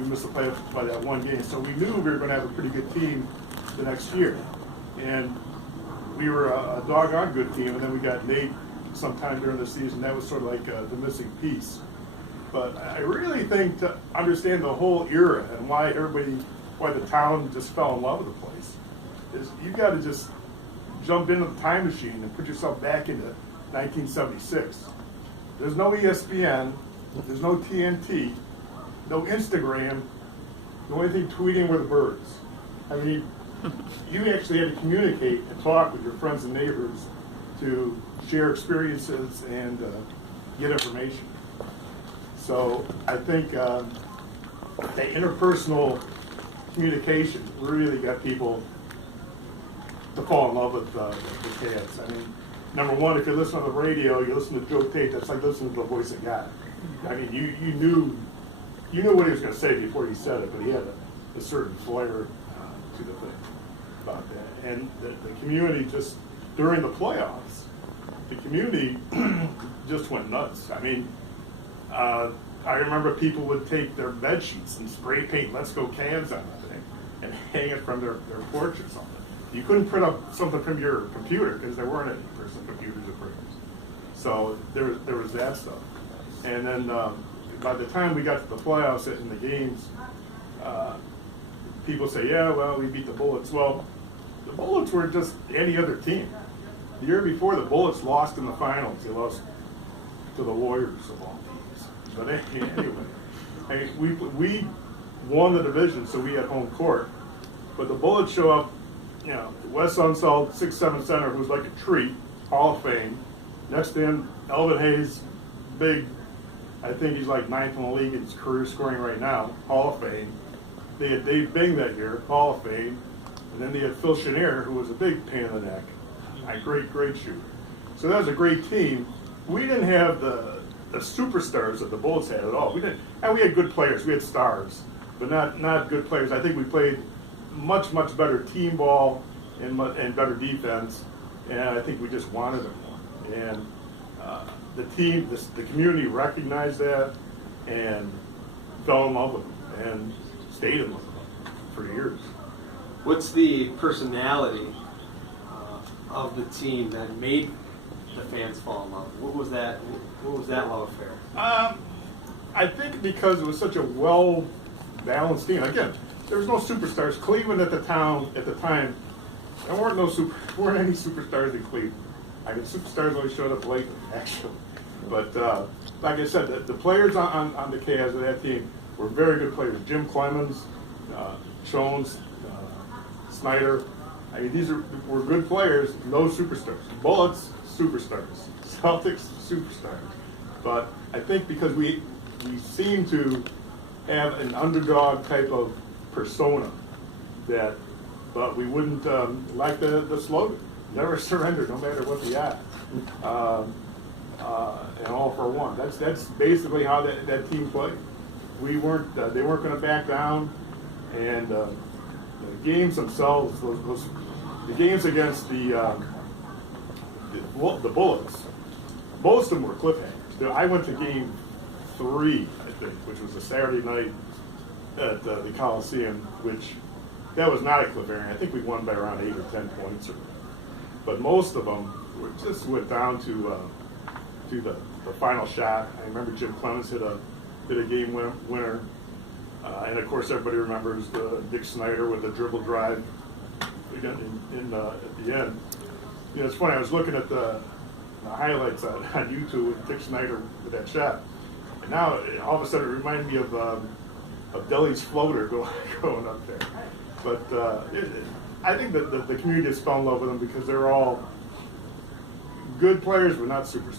we missed the playoffs by that one game. So we knew we were going to have a pretty good team the next year. And we were a doggone good team, and then we got made sometime during the season. That was sort of like the missing piece. But I really think to understand the whole era and why the town just fell in love with the place, is you got to just jump into the time machine and put yourself back into 1976. There's no ESPN, there's no TNT, no Instagram, the only thing tweeting were the birds. I mean, you actually had to communicate and talk with your friends and neighbors to share experiences and get information. So I think the interpersonal communication really got people to fall in love with the Cavs. I mean, number one, if you listen on the radio, you listen to Joe Tate, that's like listening to the voice of God. I mean, you knew what he was going to say before he said it, but he had a certain flair to the thing about that. And the community just, during the playoffs, the community just went nuts. I mean, I remember people would take their bed sheets and spray paint "Let's Go Cavs" on the thing and hang it from their porch or something. You couldn't print up something from your computer because there weren't any personal computers or printers. So there was that stuff. And then by the time we got to the playoffs in the games, people say, yeah, well, we beat the Bullets. Well, the Bullets were just any other team. The year before, the Bullets lost in the finals. They lost to the Warriors of all teams. But anyway, I mean, we won the division, so we had home court. But the Bullets show up, you know, Wes Unseld, 6'7" center, who's like a tree, Hall of Fame. Next to him, Elvin Hayes, big, I think he's like 9th in the league in his career scoring right now, Hall of Fame. They had Dave Bing that year, Hall of Fame. And then they had Phil Chenier, who was a big pain in the neck. A great shooter. So that was a great team. We didn't have the superstars that the Bullets had at all. We didn't, and we had good players. We had stars, but not good players. I think we played much better team ball and better defense, and I think we just wanted it more. And the team, the community recognized that and fell in love with them and stayed in love with them for years. What's the personality of the team that made the fans fall in love? What was that love affair? I think because it was such a well-balanced team. Again, there was no superstars. Cleveland at the time, there weren't any superstars in Cleveland. I mean, superstars always showed up late, actually. But like I said, the players on the Cavs of that team were very good players. Jim Clemens, Jones, Snyder. I mean, were good players, no superstars. Bullets, superstars. Celtics, superstars. But I think because we seem to have an underdog type of persona but we wouldn't, like the slogan, never surrender, no matter what the odds. And all for one. That's basically how that team played. They weren't going to back down, and the games themselves, the games against the Bullets, most of them were cliffhangers. I went to game 3, I think, which was a Saturday night at the Coliseum, which that was not a cliffhanger. I think we won by around 8 or 10 points. But most of them just went down to the final shot. I remember Jim Clemens hit a game winner. And of course, everybody remembers Dick Snyder with the dribble drive again at the end. You know, it's funny. I was looking at the highlights on YouTube with Dick Snyder with that shot, and now all of a sudden it reminded me of Deli's floater going up there. But I think that the community just fell in love with them because they're all good players, but not superstars.